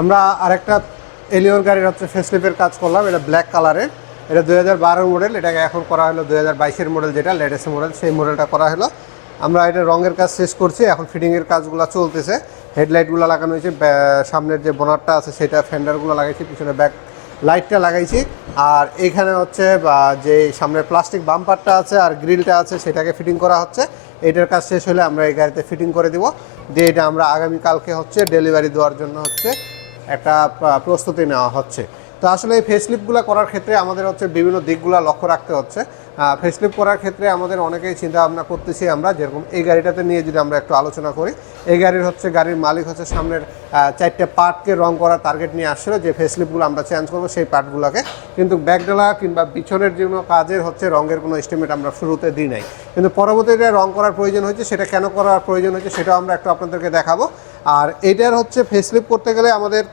আমরা আরেকটা এলিওর গাড়ির হচ্ছে ফেসলিফের কাজ করলাম। এটা ব্ল্যাক কালারের, এটা 2012 মডেল। এটাকে এখন করা হলো 2022-এর মডেল, যেটা লেটেস্ট মডেল, সেই মডেলটা করা হলো। আমরা এটা রঙের কাজ শেষ করছি, এখন ফিটিংয়ের কাজগুলো চলতেছে। হেডলাইটগুলো লাগানো হয়েছে, সামনের যে বোনারটা আছে সেটা, ফেন্ডারগুলো লাগাইছি, পিছনে ব্যাক লাইটটা লাগাইছি। আর এইখানে হচ্ছে যে সামনের প্লাস্টিক বাম্পারটা আছে আর গ্রিলটা আছে সেটাকে ফিটিং করা হচ্ছে। এটার কাজ শেষ হলে আমরা এই গাড়িতে ফিটিং করে দিব, দিয়ে এটা আমরা আগামীকালকে হচ্ছে ডেলিভারি দেওয়ার জন্য হচ্ছে একটা প্রস্তুতি নেওয়া হচ্ছে। তো আসলে এই ফেসলিফটগুলো করার ক্ষেত্রে আমাদের হচ্ছে বিভিন্ন দিকগুলো লক্ষ্য রাখতে হচ্ছে। ফেসলিফট করার ক্ষেত্রে আমাদের অনেকেই চিন্তা ভাবনা করতেছি আমরা, যেরকম এই গাড়িটাতে নিয়ে যদি আমরা একটু আলোচনা করি, এই গাড়ির মালিক হচ্ছে সামনের 4টে পার্টকে রং করার টার্গেট নিয়ে আসছিলো, যে ফেসলিফটগুলো আমরা চেঞ্জ করবো সেই পার্টগুলোকে। কিন্তু ব্যাকডালা কিংবা পিছনের জন্য কাজের হচ্ছে রঙের কোনো এস্টিমেট আমরা শুরুতে দিই নাই, কিন্তু পরবর্তীতে রং করার প্রয়োজন হয়েছে। সেটা কেন করার প্রয়োজন হয়েছে সেটাও আমরা একটু আপনাদেরকে দেখাবো। আর এইটার হচ্ছে ফেসলিফট করতে গেলে আমাদের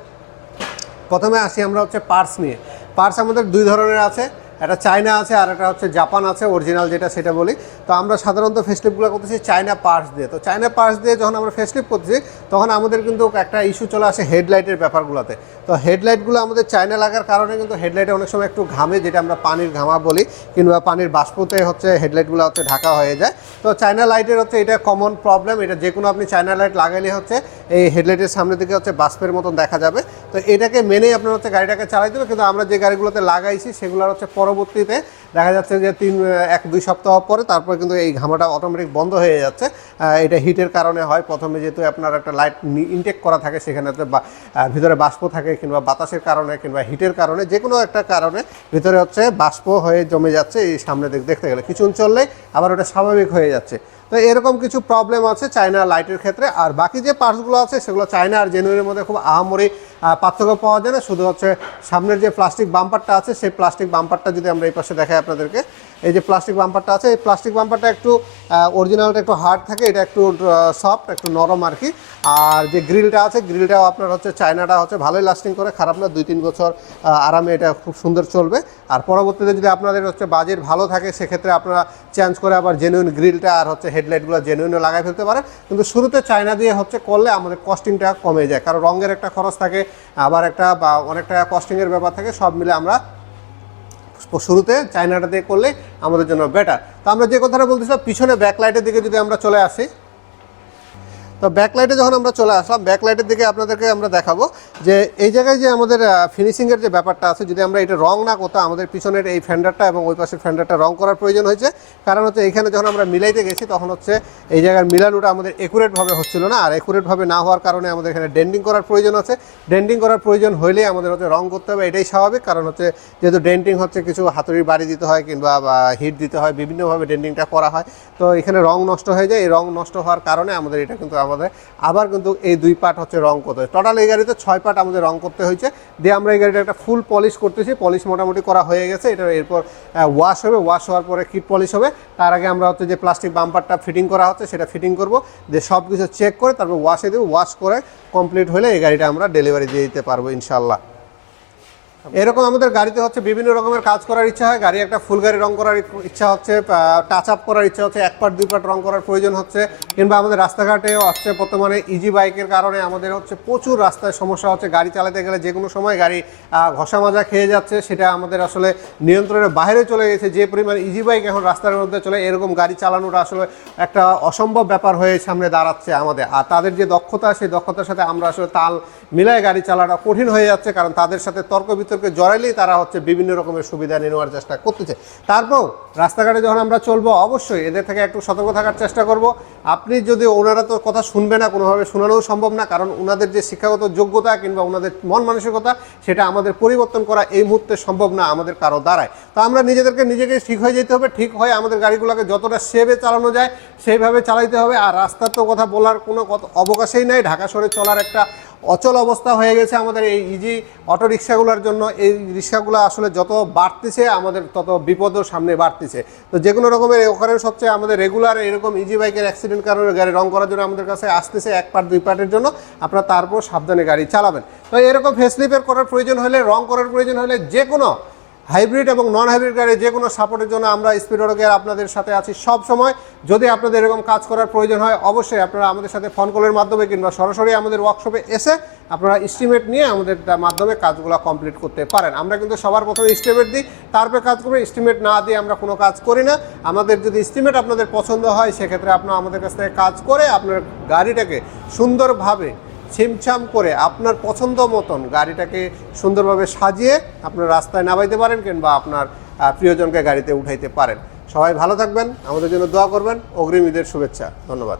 প্রথমে আসি আমরা হচ্ছে পার্টস নিয়ে। পার্টস আমাদের দুই ধরনের আছে, একটা চায়না আছে আর একটা হচ্ছে জাপান আছে, অরিজিনাল যেটা সেটা বলি। তো আমরা সাধারণত ফেসলিফটগুলো করতেছি চায়না পার্টস দিয়ে। তো চায়না পার্টস দিয়ে যখন আমরা ফেসলিফট করতেছি তখন আমাদের কিন্তু একটা ইস্যু চলে আসে হেডলাইটের ব্যাপারগুলোতে। তো হেডলাইটগুলো আমাদের চায়না লাগার কারণে কিন্তু হেডলাইটে অনেক সময় একটু ঘামে, যেটা আমরা পানির ঘামা বলি, কিংবা পানির বাষ্পতে হচ্ছে হেডলাইটগুলো হচ্ছে ঢাকা হয়ে যায়। তো চায়না লাইটের হচ্ছে এটা কমন প্রবলেম। এটা যে কোনো আপনি চায়না লাইট লাগাইলে হচ্ছে এই হেডলাইটের সামনের দিকে হচ্ছে বাষ্পের মতন দেখা যাবে। তো এটাকে মেনেই আপনার হচ্ছে গাড়িটাকে চালাইতে হবে। কিন্তু আমরা যে গাড়িগুলোতে লাগাইছি সেগুলোর হচ্ছে পরবর্তীতে দেখা যাচ্ছে যে 1-2 সপ্তাহ পরে তারপরে কিন্তু এই ঘামাটা অটোমেটিক বন্ধ হয়ে যাচ্ছে। এটা হিটের কারণে হয়। প্রথমে যেহেতু আপনার একটা লাইট ইনটেক করা থাকে, সেখানে ভিতরে বাষ্প থাকে, কিংবা বাতাসের কারণে কিংবা হিটের কারণে, যে কোনো একটা কারণে ভিতরে হচ্ছে বাষ্প হয়ে জমে যাচ্ছে। এই সামনে দেখতে গেলে কিছুক্ষণ চললেই আবার ওটা স্বাভাবিক হয়ে যাচ্ছে। তো এরকম কিছু প্রবলেম আছে চায়না লাইটের ক্ষেত্রে। আর বাকি যে পার্টসগুলো আছে সেগুলো চায়না আর জেনুইনের মধ্যে খুব আহামরি পার্থক্য পাওয়া যায় না। শুধু হচ্ছে সামনের যে প্লাস্টিক বাম্পারটা আছে সেই প্লাস্টিক বাম্পারটা যদি আমরা এই পাশে দেখাই আপনাদেরকে, এই যে প্লাস্টিক বাম্পারটা আছে, এই প্লাস্টিক বাম্পারটা একটু অরিজিনালটা একটু হার্ড থাকে, এটা একটু সফট, একটু নরম আর কি। আর যে গ্রিলটা আছে, গ্রিলটাও আপনার হচ্ছে চায়নাটা হচ্ছে ভালোই লাস্টিং করে, খারাপ না, 2-3 বছর আরামে এটা খুব সুন্দর চলবে। আর পরবর্তীতে যদি আপনাদের হচ্ছে বাজেট ভালো থাকে সেক্ষেত্রে আপনারা চেঞ্জ করে আবার জেনুইন গ্রিলটা আর হচ্ছে হেডলাইটগুলো জেনুইনও লাগাই ফেলতে পারেন। কিন্তু শুরুতে চায়না দিয়ে হচ্ছে করলে আমাদের কস্টিংটা কমে যায়, কারণ রঙের একটা খরচ থাকে, আবার একটা অনেক টাকা কস্টিংয়ের ব্যাপার থাকে। সব মিলে আমরা শুরুতে চায়নাটা দিয়ে করলে আমাদের জন্য বেটার। তো আমরা যে কথাটা বলতেছিলাম, পিছনে ব্যাকলাইটের দিকে যদি আমরা চলে আসি, তো ব্যাকলাইটে যখন আমরা চলে আসলাম, ব্যাকলাইটের দিকে আপনাদেরকে আমরা দেখাবো যে এই জায়গায় যে আমাদের ফিনিশিংয়ের যে ব্যাপারটা আছে, যদি আমরা এটা রং না করতাম, আমাদের পিছনের এই ফেন্ডারটা এবং ওই পাশের ফেন্ডারটা রং করার প্রয়োজন হয়েছে। কারণ হচ্ছে এইখানে যখন আমরা মিলাইতে গেছি তখন হচ্ছে এই জায়গার মিলানোটা আমাদের একুরেটভাবে হচ্ছিল না। আর একুরেটভাবে না হওয়ার কারণে আমাদের এখানে ডেন্টিং করার প্রয়োজন আছে। ডেন্টিং করার প্রয়োজন হলেই আমাদের হচ্ছে রং করতে হবে, এটাই স্বাভাবিক। কারণ হচ্ছে যেহেতু ডেন্টিং হচ্ছে কিছু হাতুড়ির বাড়ি দিতে হয় কিংবা হিট দিতে হয়, বিভিন্নভাবে ডেন্টিংটা করা হয়। তো এখানে রং নষ্ট হয়ে যায়। এই রং নষ্ট হওয়ার কারণে আমাদের এটা কিন্তু আবার কিন্তু এই 2 পার্ট হচ্ছে রং করতে হয়। টোটাল এই গাড়িতে 6 পার্ট আমাদের রং করতে হয়েছে। দিয়ে আমরা এই গাড়িটা একটা ফুল পলিশ করতেছি। পলিশ মোটামুটি করা হয়ে গেছে। এটা এরপর ওয়াশ হবে, ওয়াশ হওয়ার পরে কিট পলিশ হবে। তার আগে আমরা হচ্ছে যে প্লাস্টিক বাম্পারটা ফিটিং করা হচ্ছে সেটা ফিটিং করব, দিয়ে সব কিছু চেক করে তারপর ওয়াশে দেবো। ওয়াশ করে কমপ্লিট হলে এই গাড়িটা আমরা ডেলিভারি দিয়ে দিতে পারবো ইনশাল্লাহ। এরকম আমাদের গাড়িতে হচ্ছে বিভিন্ন রকমের কাজ করার ইচ্ছা হয়। গাড়ি একটা ফুল গাড়ি রং করার ইচ্ছা হচ্ছে, টাচ আপ করার ইচ্ছা হচ্ছে, 1 পার্ট 2 পার্ট রং করার প্রয়োজন হচ্ছে, কিংবা আমাদের রাস্তাঘাটেও হচ্ছে বর্তমানে ইজি বাইকের কারণে আমাদের হচ্ছে প্রচুর রাস্তায় সমস্যা হচ্ছে। গাড়ি চালাতে গেলে যে কোনো সময় গাড়ি ঘষা মাজা খেয়ে যাচ্ছে, সেটা আমাদের আসলে নিয়ন্ত্রণের বাইরে চলে গেছে। যে পরিমাণ ইজি বাইক এখন রাস্তার মধ্যে চলে, এরকম গাড়ি চালানোটা আসলে একটা অসম্ভব ব্যাপার হয়ে সামনে দাঁড়াচ্ছে আমাদের। আর তাদের যে দক্ষতা, সেই দক্ষতার সাথে আমরা আসলে তাল মিলায় গাড়ি চালানো কঠিন হয়ে যাচ্ছে, কারণ তাদের সাথে তর্ক বিতর্কে জড়াইলেই তারা হচ্ছে বিভিন্ন রকমের সুবিধা নিয়ে নেওয়ার চেষ্টা করতেছে। তারপর রাস্তাঘাটে যখন আমরা চলবো অবশ্যই এদের থেকে একটু সতর্ক থাকার চেষ্টা করব। আপনি যদি, ওনারা তো কথা শুনবে না, কোনোভাবে শোনানোও সম্ভব না, কারণ ওনাদের যে শিক্ষাগত যোগ্যতা কিংবা ওনাদের মন মানসিকতা সেটা আমাদের পরিবর্তন করা এই মুহূর্তে সম্ভব না আমাদের কারো দ্বারায়। তো আমরা নিজেকে ঠিক হয়ে যেতে হবে। ঠিক হয়ে আমাদের গাড়িগুলোকে যতটা সেভে চালানো যায় সেইভাবে চালাইতে হবে। আর রাস্তার তো কথা বলার কোনো অবকাশই নাই। ঢাকা শহরে চলার একটা অচল অবস্থা হয়ে গেছে আমাদের এই ইজি অটো রিক্সাগুলোর জন্য। এই রিক্সাগুলো আসলে যত বাড়তেছে আমাদের তত বিপদও সামনে বাড়তেছে। তো যে কোনো রকমের ওখানে সবচেয়ে আমাদের রেগুলার এরকম ইজি বাইকের অ্যাক্সিডেন্ট কারণে গাড়ি রং করার জন্য আমাদের কাছে আসতেছে 1 পার্ট 2 পার্টের জন্য। আপনারা তারপর সাবধানে গাড়ি চালাবেন। তো এরকম ফেসলিফের করার প্রয়োজন হলে, রং করার প্রয়োজন হলে, যে কোনো হাইব্রিড এবং নন হাইব্রিড গাড়ি যে কোনো সাপোর্টের জন্য আমরা স্পিড অটো গিয়ার আপনাদের সাথে আছি সব সময়। যদি আপনাদের এরকম কাজ করার প্রয়োজন হয় অবশ্যই আপনারা আমাদের সাথে ফোন কলের মাধ্যমে কিংবা সরাসরি আমাদের ওয়ার্কশপে এসে আপনারা এস্টিমেট নিয়ে আমাদের মাধ্যমে কাজগুলো কমপ্লিট করতে পারেন। আমরা কিন্তু সবার প্রথমে এস্টিমেট দিই, তারপরে কাজ করবে। এস্টিমেট না দিয়ে আমরা কোনো কাজ করি না। আমাদের যদি এস্টিমেট আপনাদের পছন্দ হয় সেক্ষেত্রে আপনারা আমাদের কাছ থেকে কাজ করে আপনার গাড়িটাকে সুন্দরভাবে ছিমছাম করে আপনার পছন্দ মতন গাড়িটাকে সুন্দরভাবে সাজিয়ে আপনার রাস্তায় নামাইতে পারেন কিংবা আপনার প্রিয়জনকে গাড়িতে উঠাইতে পারেন। সবাই ভালো থাকবেন, আমাদের জন্য দোয়া করবেন। অগ্রিম ঈদের শুভেচ্ছা, ধন্যবাদ।